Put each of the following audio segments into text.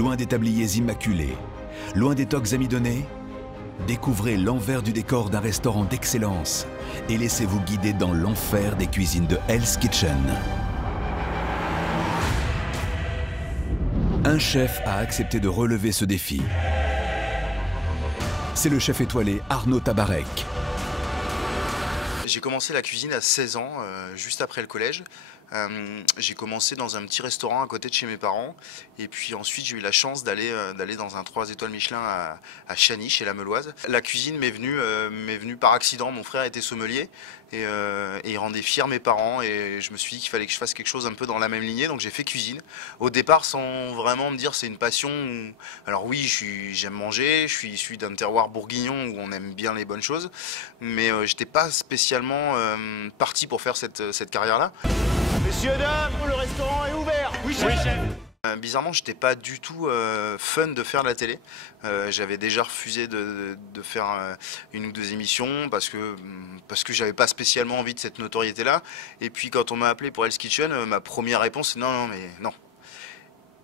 Loin des tabliers immaculés, loin des toques amidonnées, découvrez l'envers du décor d'un restaurant d'excellence et laissez-vous guider dans l'enfer des cuisines de Hell's Kitchen. Un chef a accepté de relever ce défi. C'est le chef étoilé Arnaud Tabarec. J'ai commencé la cuisine à 16 ans, juste après le collège. J'ai commencé dans un petit restaurant à côté de chez mes parents. Et puis ensuite, j'ai eu la chance d'aller dans un 3 étoiles Michelin à Chany, chez la Meuloise. La cuisine m'est venue par accident. Mon frère était sommelier et il rendait fiers mes parents. Et je me suis dit qu'il fallait que je fasse quelque chose un peu dans la même lignée. Donc j'ai fait cuisine. Au départ, sans vraiment me dire c'est une passion. Alors oui, j'aime manger. Je suis issu d'un terroir bourguignon où on aime bien les bonnes choses. Mais j'étais pas spécialement parti pour faire cette carrière-là. Messieurs, dames, le restaurant est ouvert. Oui, chef. Bizarrement, j'étais pas du tout fun de faire de la télé. J'avais déjà refusé de faire une ou deux émissions parce que j'avais pas spécialement envie de cette notoriété-là. Et puis quand on m'a appelé pour Hell's Kitchen, ma première réponse c'est non, mais non.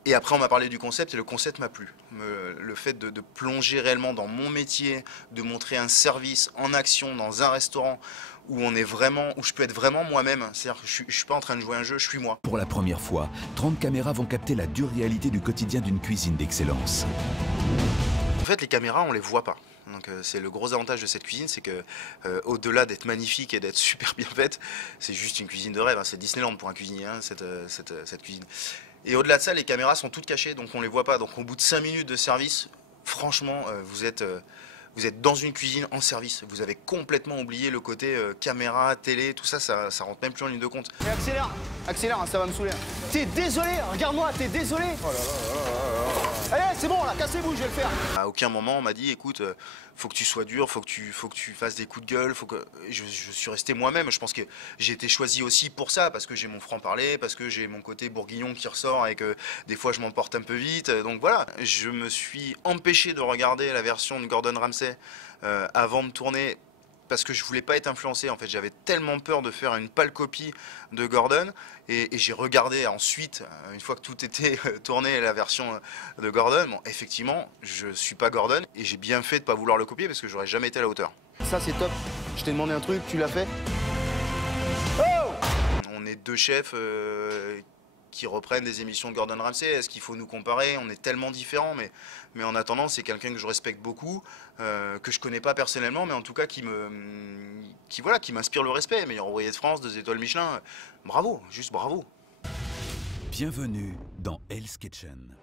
Et après on m'a parlé du concept et le concept m'a plu. Le fait de plonger réellement dans mon métier, de montrer un service en action dans un restaurant où je peux être vraiment moi-même. C'est-à-dire que je suis pas en train de jouer un jeu, je suis moi. Pour la première fois, 30 caméras vont capter la dure réalité du quotidien d'une cuisine d'excellence. En fait, les caméras, on les voit pas. Donc c'est le gros avantage de cette cuisine, c'est que au-delà d'être magnifique et d'être super bien faite, c'est juste une cuisine de rêve. Hein. C'est Disneyland pour un cuisinier, hein, cette cuisine. Et au-delà de ça, les caméras sont toutes cachées, donc on les voit pas. Donc au bout de 5 minutes de service, franchement, vous êtes dans une cuisine en service. Vous avez complètement oublié le côté caméra, télé, tout ça, ça rentre même plus en ligne de compte. Et accélère, hein, ça va me saouler. T'es désolé, regarde-moi, t'es désolé. Oh là là là là là. Allez, c'est bon, là, cassez-vous, je vais le faire. À aucun moment on m'a dit, écoute, faut que tu sois dur, faut que tu fasses des coups de gueule, Je suis resté moi-même. Je pense que j'ai été choisi aussi pour ça, parce que j'ai mon franc-parler, parce que j'ai mon côté bourguignon qui ressort et que des fois je m'emporte un peu vite. Donc voilà, je me suis empêché de regarder la version de Gordon Ramsay avant de tourner, parce que je voulais pas être influencé. En fait, j'avais tellement peur de faire une pâle copie de Gordon, et j'ai regardé ensuite, une fois que tout était tourné, la version de Gordon. Bon, effectivement, je suis pas Gordon, et j'ai bien fait de pas vouloir le copier, parce que j'aurais jamais été à la hauteur. Ça, c'est top. Je t'ai demandé un truc, tu l'as fait. Oh! On est deux chefs qui reprennent des émissions de Gordon Ramsay. Est-ce qu'il faut nous comparer? On est tellement différents, mais en attendant, c'est quelqu'un que je respecte beaucoup, que je connais pas personnellement, mais en tout cas qui m'inspire le respect. Meilleur ouvrier de France, 2 étoiles Michelin, bravo, juste bravo. Bienvenue dans Hell's Kitchen.